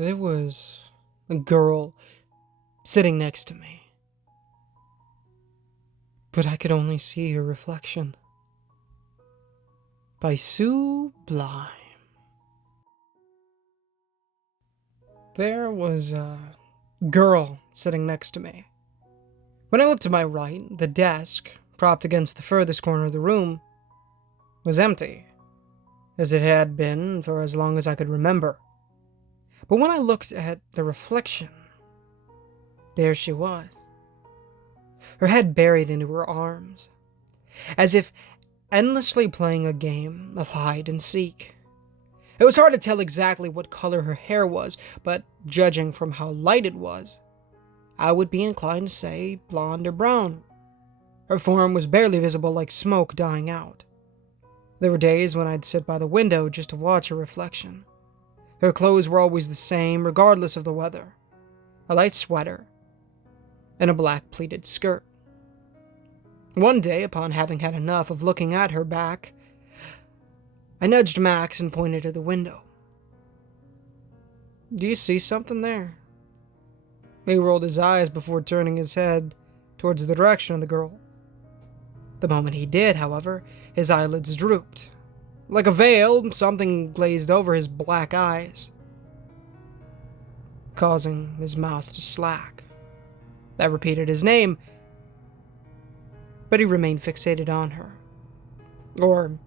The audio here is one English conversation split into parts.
There was a girl sitting next to me, but I could only see her reflection. By Sublime. There was a girl sitting next to me. When I looked to my right, the desk, propped against the furthest corner of the room, was empty, as it had been for as long as I could remember. But when I looked at the reflection, there she was, her head buried into her arms, as if endlessly playing a game of hide and seek. It was hard to tell exactly what color her hair was, but judging from how light it was, I would be inclined to say blonde or brown. Her form was barely visible, like smoke dying out. There were days when I'd sit by the window just to watch her reflection. Her clothes were always the same, regardless of the weather. A light sweater and a black pleated skirt. One day, upon having had enough of looking at her back, I nudged Max and pointed to the window. "Do you see something there?" He rolled his eyes before turning his head towards the direction of the girl. The moment he did, however, his eyelids drooped. Like a veil, something glazed over his black eyes, causing his mouth to slack. I repeated his name, but he remained fixated on her. Or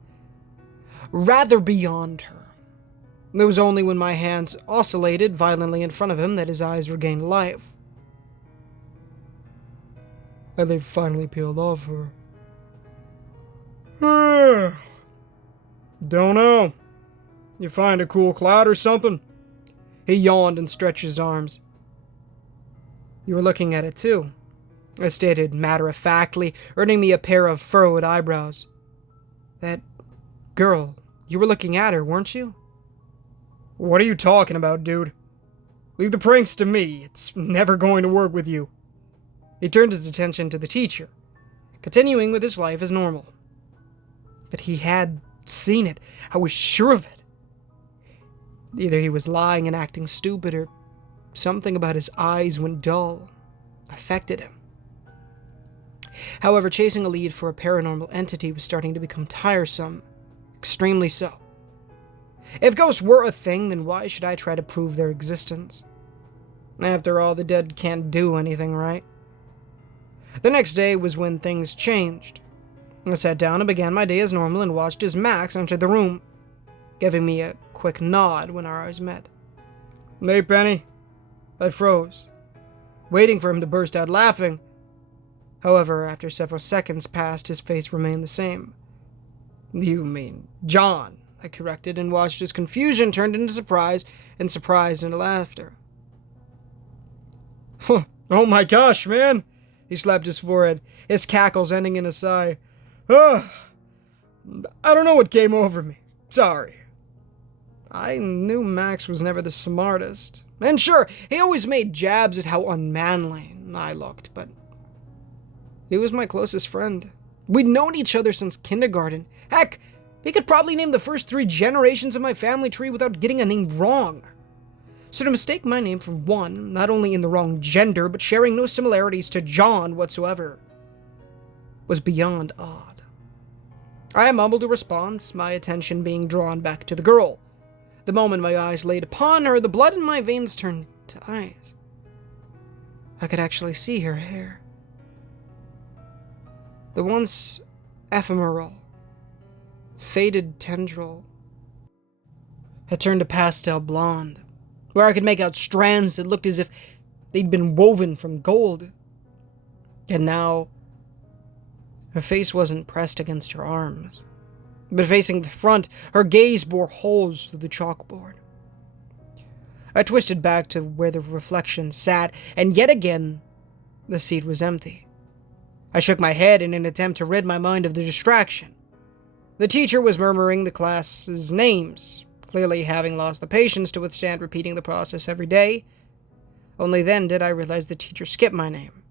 rather beyond her. It was only when my hands oscillated violently in front of him that his eyes regained life. And they finally peeled off her. Don't know. You find a cool cloud or something? He yawned and stretched his arms. You were looking at it too, I stated matter-of-factly, earning me a pair of furrowed eyebrows. That girl, you were looking at her, weren't you? What are you talking about, dude? Leave the pranks to me. It's never going to work with you. He turned his attention to the teacher, continuing with his life as normal. But he had seen it. I was sure of it. Either he was lying and acting stupid, or something about his eyes when dull affected him. However, chasing a lead for a paranormal entity was starting to become tiresome, extremely so. If ghosts were a thing, then why should I try to prove their existence? After all, the dead can't do anything, right? The next day was when things changed. I sat down and began my day as normal and watched as Max entered the room, giving me a quick nod when our eyes met. Hey, Penny. I froze, waiting for him to burst out laughing. However, after several seconds passed, his face remained the same. You mean John, I corrected, and watched his confusion turned into surprise, and surprise into laughter. Oh my gosh, man! He slapped his forehead, his cackles ending in a sigh. I don't know what came over me. Sorry. I knew Max was never the smartest. And sure, he always made jabs at how unmanly I looked, but he was my closest friend. We'd known each other since kindergarten. Heck, he could probably name the first 3 generations of my family tree without getting a name wrong. So to mistake my name for one, not only in the wrong gender, but sharing no similarities to John whatsoever, was beyond odd. I mumbled a response, my attention being drawn back to the girl. The moment my eyes laid upon her, the blood in my veins turned to ice. I could actually see her hair. The once ephemeral, faded tendril had turned to pastel blonde, where I could make out strands that looked as if they'd been woven from gold. And now, her face wasn't pressed against her arms, but facing the front, her gaze bore holes through the chalkboard. I twisted back to where the reflection sat, and yet again, the seat was empty. I shook my head in an attempt to rid my mind of the distraction. The teacher was murmuring the class's names, clearly having lost the patience to withstand repeating the process every day. Only then did I realize the teacher skipped my name,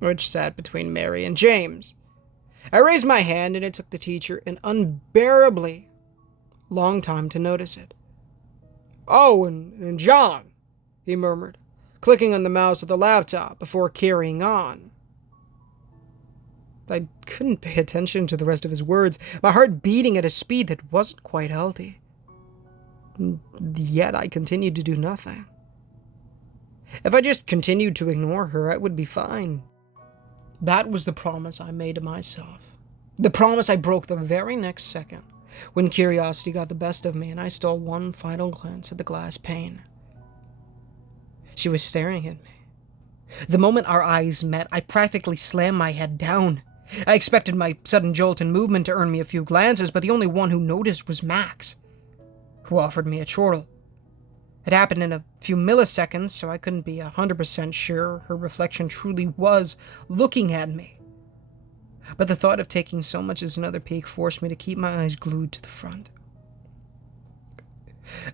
which sat between Mary and James. I raised my hand, and it took the teacher an unbearably long time to notice it. "Oh, and John," he murmured, clicking on the mouse of the laptop before carrying on. I couldn't pay attention to the rest of his words, my heart beating at a speed that wasn't quite healthy. Yet I continued to do nothing. If I just continued to ignore her, I would be fine. That was the promise I made to myself. The promise I broke the very next second, when curiosity got the best of me and I stole one final glance at the glass pane. She was staring at me. The moment our eyes met, I practically slammed my head down. I expected my sudden jolt and movement to earn me a few glances, but the only one who noticed was Max, who offered me a chortle. It happened in a few milliseconds, so I couldn't be 100% sure her reflection truly was looking at me. But the thought of taking so much as another peek forced me to keep my eyes glued to the front.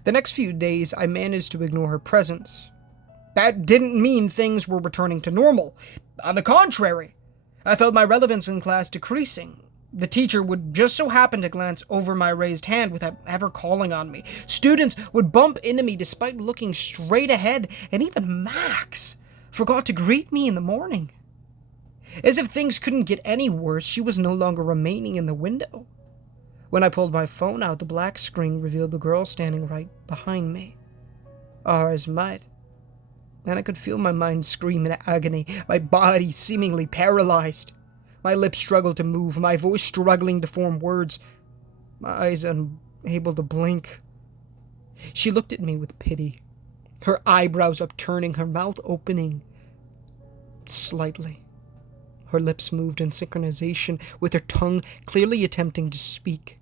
The next few days, I managed to ignore her presence. That didn't mean things were returning to normal. On the contrary, I felt my relevance in class decreasing. The teacher would just so happen to glance over my raised hand without ever calling on me. Students would bump into me despite looking straight ahead, and even Max forgot to greet me in the morning. As if things couldn't get any worse, she was no longer remaining in the window. When I pulled my phone out, the black screen revealed the girl standing right behind me. Our eyes met, and I could feel my mind scream in agony, my body seemingly paralyzed. My lips struggled to move, my voice struggling to form words, my eyes unable to blink. She looked at me with pity, her eyebrows upturning, her mouth opening slightly. Her lips moved in synchronization with her tongue clearly attempting to speak.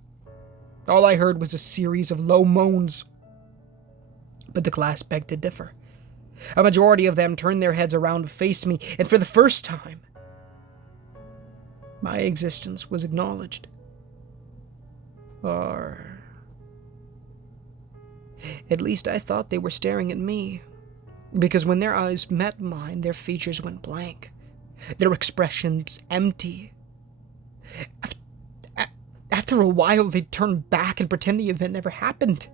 All I heard was a series of low moans. But the class begged to differ. A majority of them turned their heads around to face me, and for the first time, my existence was acknowledged. Or at least I thought they were staring at me, because when their eyes met mine, their features went blank, their expressions empty. After a while, they'd turn back and pretend the event never happened.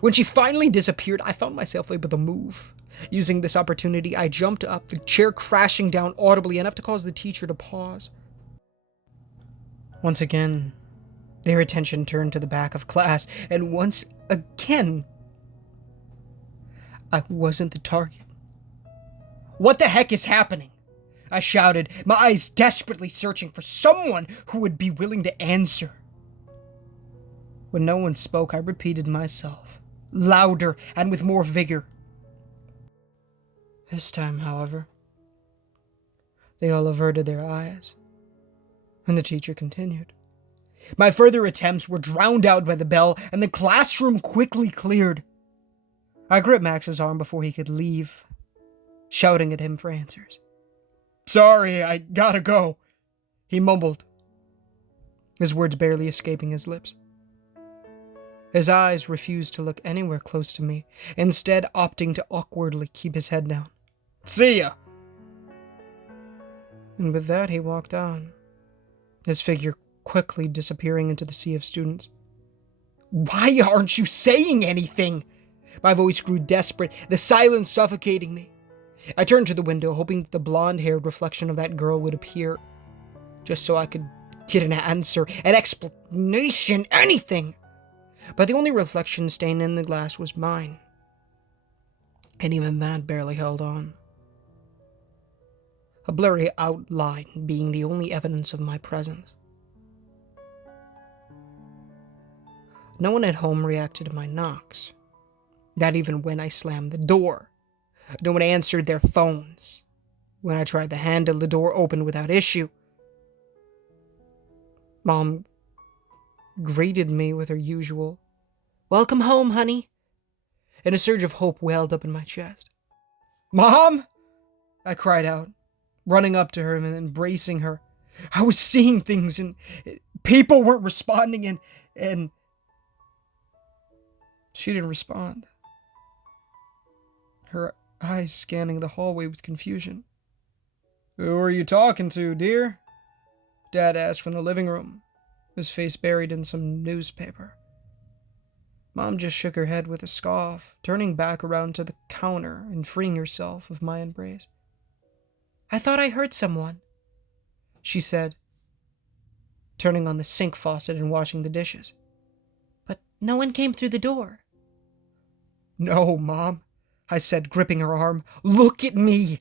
When she finally disappeared, I found myself able to move. Using this opportunity, I jumped up, the chair crashing down audibly enough to cause the teacher to pause. Once again, their attention turned to the back of class, and once again, I wasn't the target. "What the heck is happening?" I shouted, my eyes desperately searching for someone who would be willing to answer. When no one spoke, I repeated myself, louder and with more vigor. This time, however, they all averted their eyes, and the teacher continued. My further attempts were drowned out by the bell, and the classroom quickly cleared. I gripped Max's arm before he could leave, shouting at him for answers. "Sorry, I gotta go," he mumbled, his words barely escaping his lips. His eyes refused to look anywhere close to me, instead opting to awkwardly keep his head down. "See ya!" And with that, he walked on, his figure quickly disappearing into the sea of students. "Why aren't you saying anything?" My voice grew desperate, the silence suffocating me. I turned to the window, hoping that the blonde-haired reflection of that girl would appear, just so I could get an answer, an explanation, anything. But the only reflection staying in the glass was mine, and even that barely held on. A blurry outline being the only evidence of my presence. No one at home reacted to my knocks, not even when I slammed the door. No one answered their phones. When I tried to handle, the door opened without issue. Mom greeted me with her usual, "Welcome home, honey," and a surge of hope welled up in my chest. "Mom!" I cried out, running up to her and embracing her. I was seeing things, and people weren't responding, and she didn't respond. Her eyes scanning the hallway with confusion. "Who are you talking to, dear?" Dad asked from the living room, his face buried in some newspaper. Mom just shook her head with a scoff, turning back around to the counter and freeing herself of my embrace. "I thought I heard someone," she said, turning on the sink faucet and washing the dishes. "But no one came through the door." "No, Mom," I said, gripping her arm. "Look at me."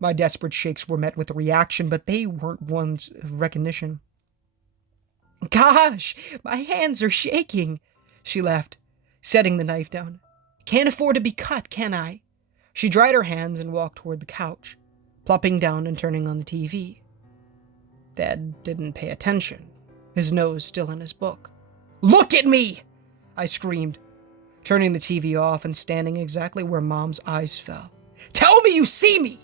My desperate shakes were met with a reaction, but they weren't ones of recognition. "Gosh, my hands are shaking," she laughed, setting the knife down. "Can't afford to be cut, can I?" She dried her hands and walked toward the couch, plopping down and turning on the TV. Dad didn't pay attention, his nose still in his book. "Look at me!" I screamed, turning the TV off and standing exactly where Mom's eyes fell. "Tell me you see me!"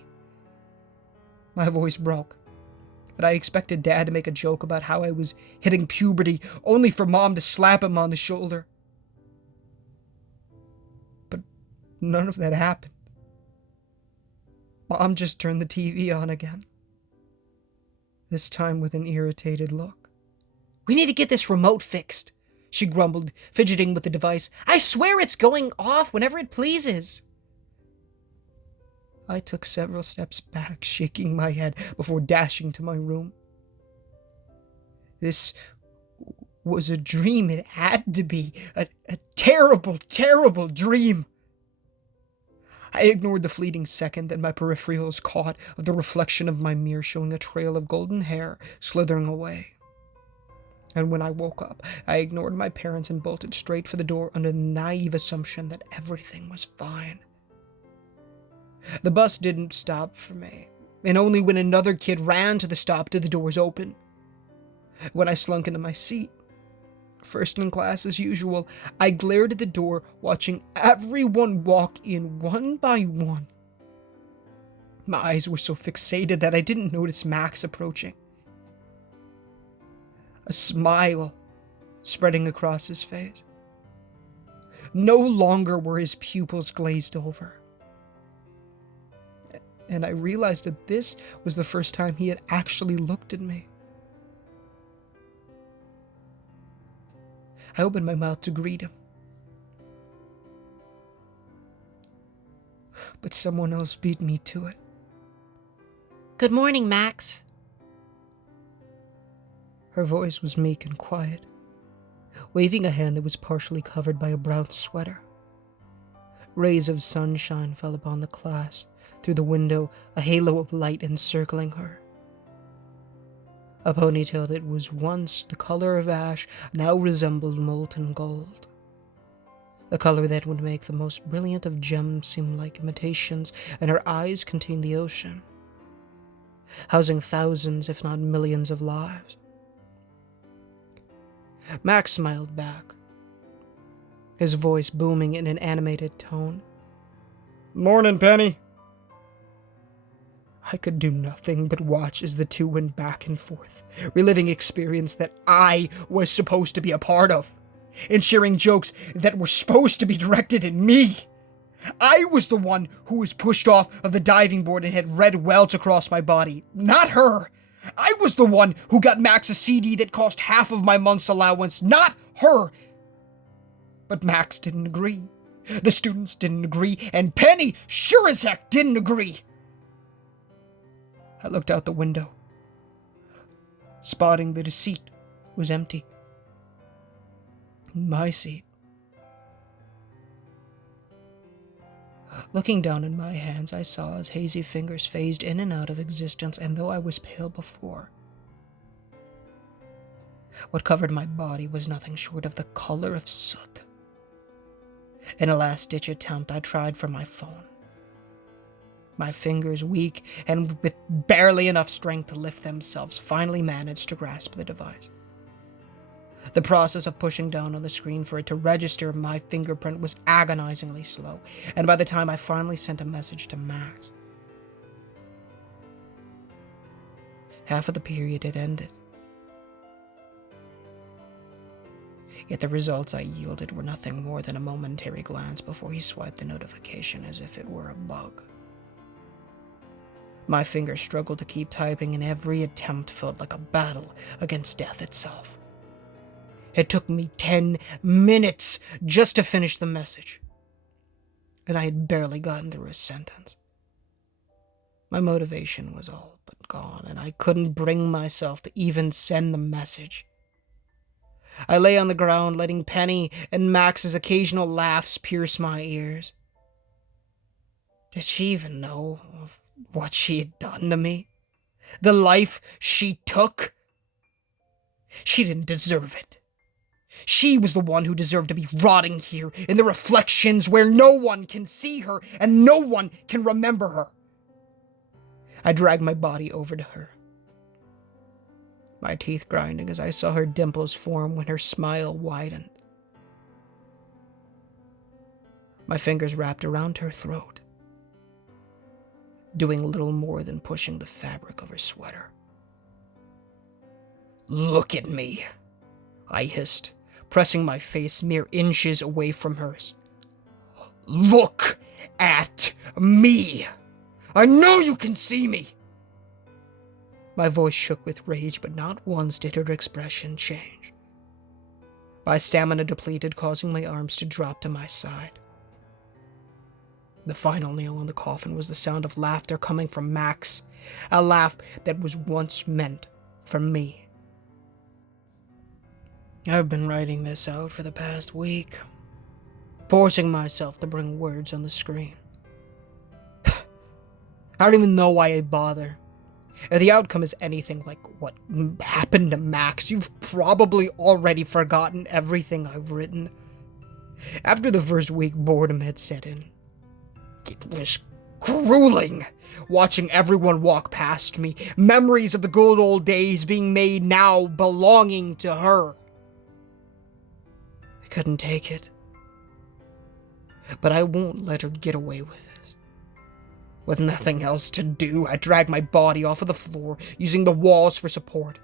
My voice broke, and I expected Dad to make a joke about how I was hitting puberty, only for Mom to slap him on the shoulder. But none of that happened. Mom just turned the TV on again, this time with an irritated look. "We need to get this remote fixed," she grumbled, fidgeting with the device. "I swear it's going off whenever it pleases." I took several steps back, shaking my head before dashing to my room. This was a dream. It had to be. A terrible, terrible dream. I ignored the fleeting second that my peripherals caught of the reflection of my mirror showing a trail of golden hair slithering away. And when I woke up, I ignored my parents and bolted straight for the door under the naive assumption that everything was fine. The bus didn't stop for me, and only when another kid ran to the stop did the doors open. When I slunk into my seat, first in class as usual, I glared at the door, watching everyone walk in one by one. My eyes were so fixated that I didn't notice Max approaching. A smile spreading across his face. No longer were his pupils glazed over. And I realized that this was the first time he had actually looked at me. I opened my mouth to greet him, but someone else beat me to it. "Good morning, Max." Her voice was meek and quiet, waving a hand that was partially covered by a brown sweater. Rays of sunshine fell upon the class, through the window, a halo of light encircling her. A ponytail that was once the color of ash now resembled molten gold. A color that would make the most brilliant of gems seem like imitations, and her eyes contained the ocean, housing thousands, if not millions, of lives. Max smiled back, his voice booming in an animated tone. "Morning, Penny." I could do nothing but watch as the two went back and forth, reliving experience that I was supposed to be a part of, and sharing jokes that were supposed to be directed at me. I was the one who was pushed off of the diving board and had red welts across my body, not her. I was the one who got Max a CD that cost half of my month's allowance, not her. But Max didn't agree. The students didn't agree, and Penny sure as heck didn't agree. I looked out the window, spotting that his seat was empty. My seat. Looking down in my hands, I saw his hazy fingers phased in and out of existence, and though I was pale before, what covered my body was nothing short of the color of soot. In a last-ditch attempt, I tried for my phone. My fingers, weak and with barely enough strength to lift themselves, finally managed to grasp the device. The process of pushing down on the screen for it to register my fingerprint was agonizingly slow, and by the time I finally sent a message to Max, half of the period had ended. Yet the results I yielded were nothing more than a momentary glance before he swiped the notification as if it were a bug. My fingers struggled to keep typing, and every attempt felt like a battle against death itself. It took me 10 minutes just to finish the message, and I had barely gotten through a sentence. My motivation was all but gone, and I couldn't bring myself to even send the message. I lay on the ground, letting Penny and Max's occasional laughs pierce my ears. Did she even know of what she had done to me? The life she took? She didn't deserve it. She was the one who deserved to be rotting here in the reflections where no one can see her and no one can remember her. I dragged my body over to her, my teeth grinding as I saw her dimples form when her smile widened. My fingers wrapped around her throat, doing little more than pushing the fabric of her sweater. "Look at me," I hissed, pressing my face mere inches away from hers. "Look at me! I know you can see me!" My voice shook with rage, but not once did her expression change. My stamina depleted, causing my arms to drop to my side. The final nail in the coffin was the sound of laughter coming from Max, a laugh that was once meant for me. I've been writing this out for the past week, forcing myself to bring words on the screen. I don't even know why I bother. If the outcome is anything like what happened to Max, you've probably already forgotten everything I've written. After the first week, boredom had set in. It was grueling, watching everyone walk past me, memories of the good old days being made now belonging to her. I couldn't take it, but I won't let her get away with it. With nothing else to do, I dragged my body off of the floor, using the walls for support.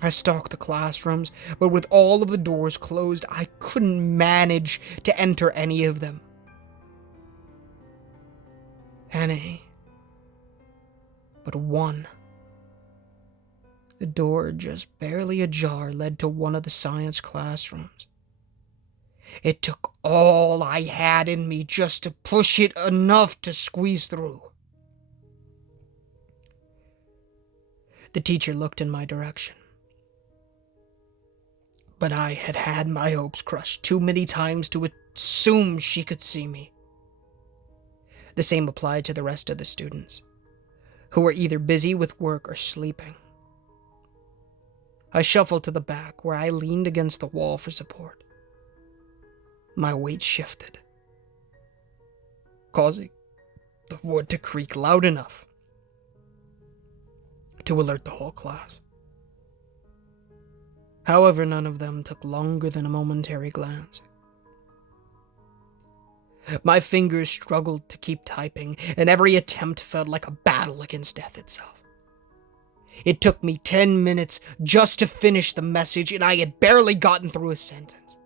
I stalked the classrooms, but with all of the doors closed, I couldn't manage to enter any of them. Any but one. The door, just barely ajar, led to one of the science classrooms. It took all I had in me just to push it enough to squeeze through. The teacher looked in my direction, but I had had my hopes crushed too many times to assume she could see me. The same applied to the rest of the students, who were either busy with work or sleeping. I shuffled to the back, where I leaned against the wall for support. My weight shifted, causing the wood to creak loud enough to alert the whole class. However, none of them took longer than a momentary glance. My fingers struggled to keep typing, and every attempt felt like a battle against death itself. It took me 10 minutes just to finish the message, and I had barely gotten through a sentence.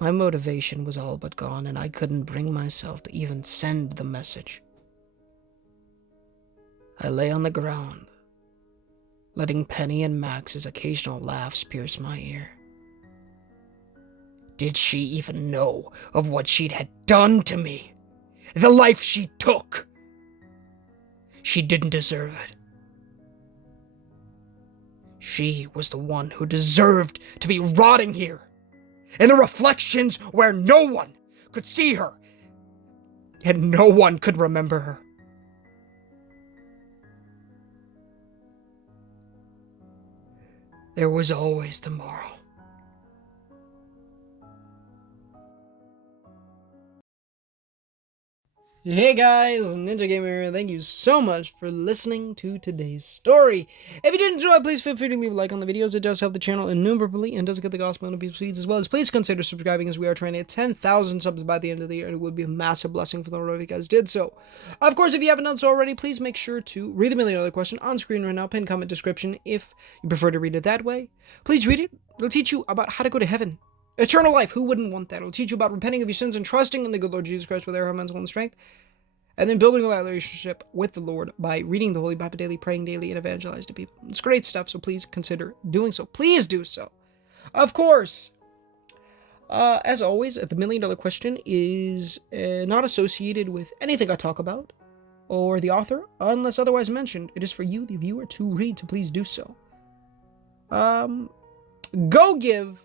My motivation was all but gone, and I couldn't bring myself to even send the message. I lay on the ground, letting Penny and Max's occasional laughs pierce my ear. Did she even know of what she'd had done to me? The life she took? She didn't deserve it. She was the one who deserved to be rotting here, in the reflections where no one could see her, and no one could remember her. There was always tomorrow. Hey guys, Ninja Gamer, thank you so much for listening to today's story. If you did enjoy, please feel free to leave a like on the videos. It does help the channel innumerably and does get the gospel on people's feeds, as well as please consider subscribing, as we are trying to hit 10,000 subs by the end of the year, and it would be a massive blessing for the Lord if you guys did so. Of course, if you haven't done so already, please make sure to read the $1 million question on screen right now, pinned comment description if you prefer to read it that way. Please read it. It'll teach you about how to go to heaven. Eternal life, who wouldn't want that? It'll teach you about repenting of your sins and trusting in the good Lord Jesus Christ with our mental and strength. and then building a relationship with the Lord by reading the Holy Bible daily, praying daily, and evangelize to people. It's great stuff, so please consider doing so. Please do so. Of course, as always, the $1 million question is not associated with anything I talk about or the author, unless otherwise mentioned. It is for you, the viewer, to read, so please do so. Go give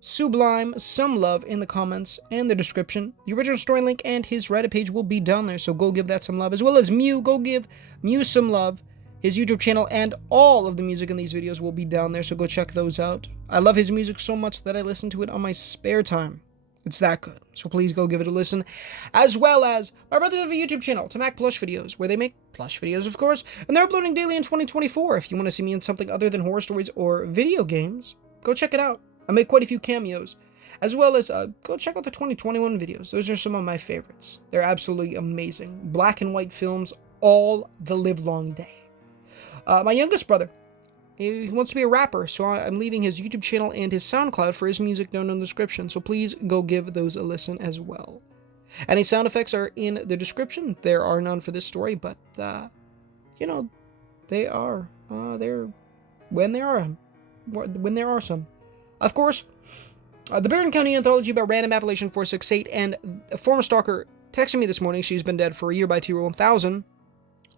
Sublime some love in the comments and the description. The original story link and his Reddit page will be down there, so go give that some love. As well as Mew, go give Mew some love. His YouTube channel and all of the music in these videos will be down there, so go check those out. I love his music so much that I listen to it on my spare time. It's that good, so please go give it a listen. As well as my brothers have a YouTube channel, to Mac Plush Videos, where they make plush videos, of course, and they're uploading daily in 2024. If you want to see me in something other than horror stories or video games, go check it out. I made quite a few cameos, as well as go check out the 2021 videos. Those are some of my favorites. They're absolutely amazing. Black and white films all the live long day. My youngest brother, he wants to be a rapper, so I'm leaving his YouTube channel and his SoundCloud for his music down in the description, so please go give those a listen as well. Any sound effects are in the description. There are none for this story, but, you know, they are. When there are some. Of course, the Barron County Anthology by Random Appellation 468, and a former stalker texted me this morning. She's been dead for a year by T-1000.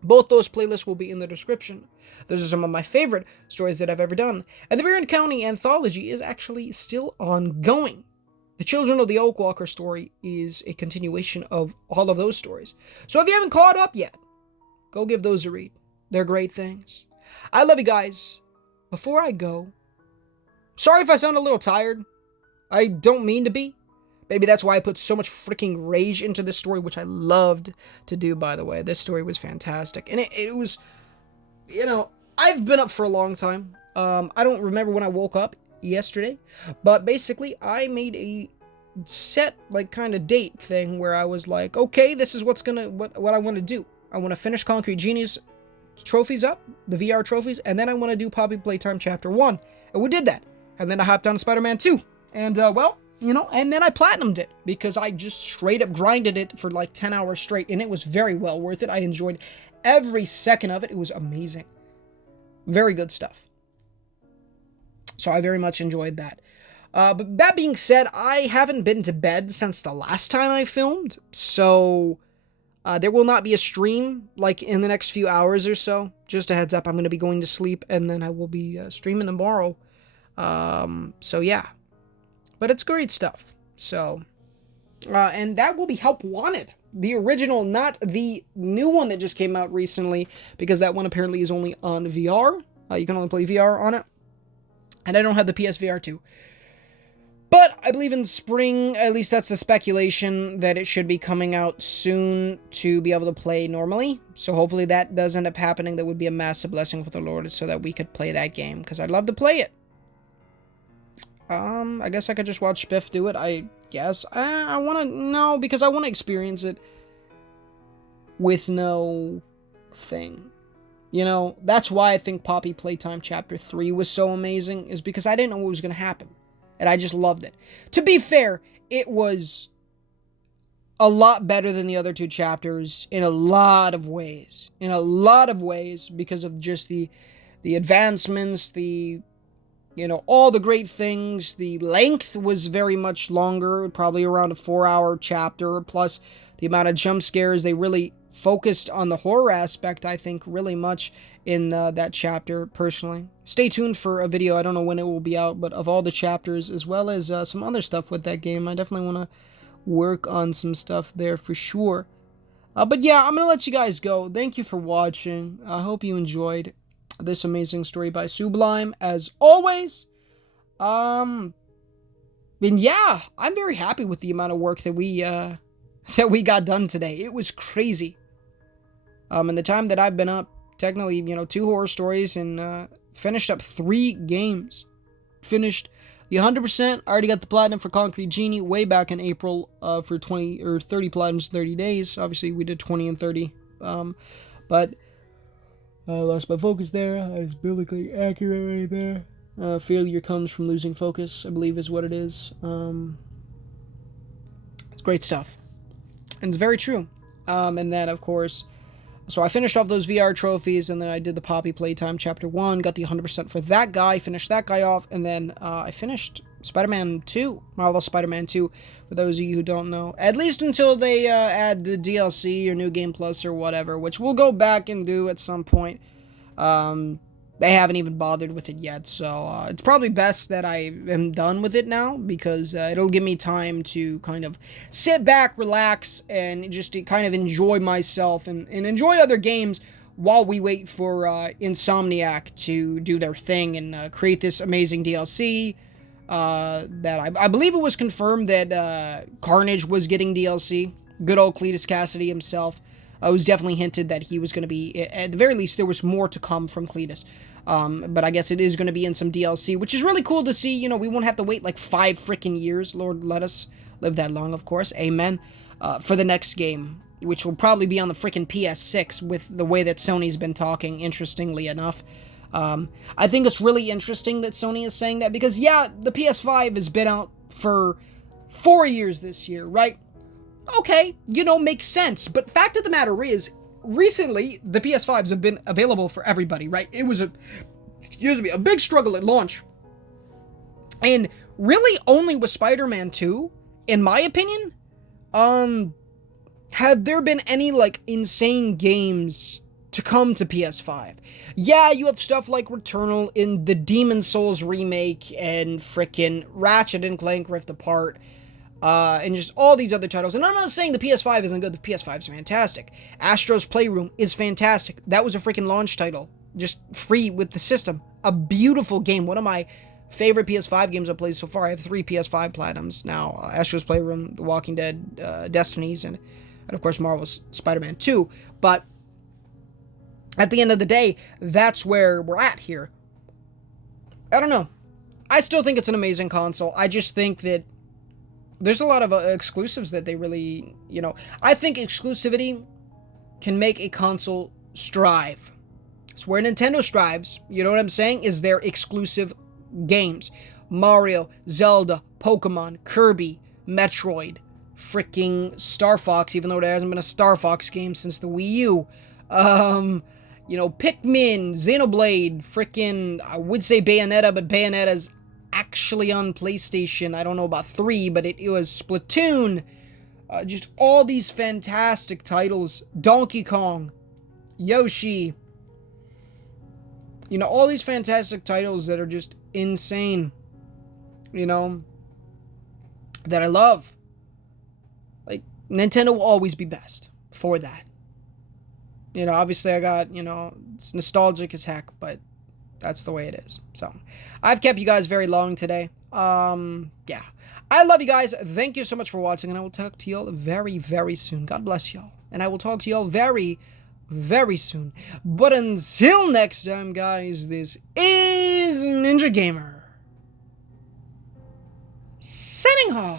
Both those playlists will be in the description. Those are some of my favorite stories that I've ever done. And the Barron County Anthology is actually still ongoing. The Children of the Oakwalker story is a continuation of all of those stories. So if you haven't caught up yet, go give those a read. They're great things. I love you guys. Before I go, sorry if I sound a little tired. I don't mean to be. Maybe that's why I put so much freaking rage into this story, which I loved to do, by the way. This story was fantastic. And it was, you know, I've been up for a long time. I don't remember when I woke up yesterday, but basically I made a set, like, kind of date thing where I was like, okay, this is what I want to do. I want to finish Concrete Genie's trophies up, the VR trophies, and then I want to do Poppy Playtime Chapter 1. And we did that. And then I hopped on Spider-Man 2. And, well, you know, and then I platinumed it because I just straight up grinded it for like 10 hours straight, and it was very well worth it. I enjoyed every second of it. It was amazing. Very good stuff. So I very much enjoyed that. But that being said, I haven't been to bed since the last time I filmed, so there will not be a stream like in the next few hours or so. Just a heads up, I'm going to be going to sleep, and then I will be streaming tomorrow. So yeah. But it's great stuff. So, and that will be Help Wanted. The original, not the new one that just came out recently, because that one apparently is only on VR. You can only play VR on it. And I don't have the PSVR 2. But I believe in spring, at least that's the speculation, that it should be coming out soon to be able to play normally. So hopefully that does end up happening. That would be a massive blessing for the Lord, so that we could play that game, because I'd love to play it. I guess I could just watch Spiff do it, I guess. I want to, no, because I want to experience it with no thing. You know, that's why I think Poppy Playtime Chapter 3 was so amazing, is because I didn't know what was going to happen. And I just loved it. To be fair, it was a lot better than the other two chapters in a lot of ways. In a lot of ways, because of just the advancements, you know, all the great things. The length was very much longer, probably around a 4-hour chapter, plus the amount of jump scares. They really focused on the horror aspect, I think, really much in that chapter, personally. Stay tuned for a video, I don't know when it will be out, but of all the chapters, as well as some other stuff with that game. I definitely want to work on some stuff there for sure. But yeah, I'm going to let you guys go. Thank you for watching. I hope you enjoyed this amazing story by Sublime, as always. And yeah, I'm very happy with the amount of work that we got done today. It was crazy. In the time that I've been up, technically, you know, 2 horror stories and finished up 3 games. Finished the 100%. I already got the platinum for Concrete Genie way back in April for 20 or 30 platinums in 30 days. Obviously, we did 20 and 30. But I lost my focus there. I was biblically accurate right there. Failure comes from losing focus, I believe is what it is. It's great stuff. And it's very true. And then, of course, so I finished off those VR trophies, and then I did the Poppy Playtime Chapter 1, got the 100% for that guy, finished that guy off, and then I finished Spider-Man 2, Marvel Spider-Man 2, for those of you who don't know. At least until they add the DLC or New Game Plus or whatever, which we'll go back and do at some point. They haven't even bothered with it yet, so it's probably best that I am done with it now, because it'll give me time to kind of sit back, relax, and just to kind of enjoy myself and enjoy other games while we wait for Insomniac to do their thing and create this amazing DLC. That I believe it was confirmed that Carnage was getting DLC. Good old Cletus Cassidy himself. It was definitely hinted that he was going to be, at the very least, there was more to come from Cletus. But I guess it is going to be in some DLC, which is really cool to see. You know, we won't have to wait like 5 freaking years. Lord, let us live that long, of course. Amen. For the next game, which will probably be on the freaking PS6 with the way that Sony's been talking, interestingly enough. I think it's really interesting that Sony is saying that because, yeah, the PS5 has been out for 4 years this year, right? Okay, you know, makes sense. But fact of the matter is, recently, the PS5s have been available for everybody, right? It was a big struggle at launch. And really only with Spider-Man 2, in my opinion, have there been any, like, insane games to come to PS5. Yeah, you have stuff like Returnal in the Demon Souls remake and frickin' Ratchet and Clank Rift Apart. And just all these other titles. And I'm not saying the PS5 isn't good. The PS5 is fantastic. Astro's Playroom is fantastic. That was a freaking launch title. Just free with the system. A beautiful game. One of my favorite PS5 games I've played so far. I have 3 PS5 Platinums now. Astro's Playroom, The Walking Dead, Destinies, and of course Marvel's Spider-Man 2. But at the end of the day, that's where we're at here. I don't know. I still think it's an amazing console. I just think that there's a lot of exclusives that they really, you know, I think exclusivity can make a console strive. It's where Nintendo strives, you know what I'm saying, is their exclusive games. Mario, Zelda, Pokemon, Kirby, Metroid, freaking Star Fox, even though there hasn't been a Star Fox game since the Wii U. You know, Pikmin, Xenoblade, freaking, I would say Bayonetta, but Bayonetta's actually on PlayStation. I don't know about 3, but it was Splatoon. Just all these fantastic titles. Donkey Kong, Yoshi. You know, all these fantastic titles that are just insane. You know, that I love. Like, Nintendo will always be best for that. You know, obviously I got, you know, it's nostalgic as heck, but that's the way it is. So, I've kept you guys very long today. Yeah. I love you guys. Thank you so much for watching, and I will talk to y'all very, very soon. God bless y'all. And I will talk to y'all very, very soon. But until next time, guys, this is Ninja Gamer. Signing off.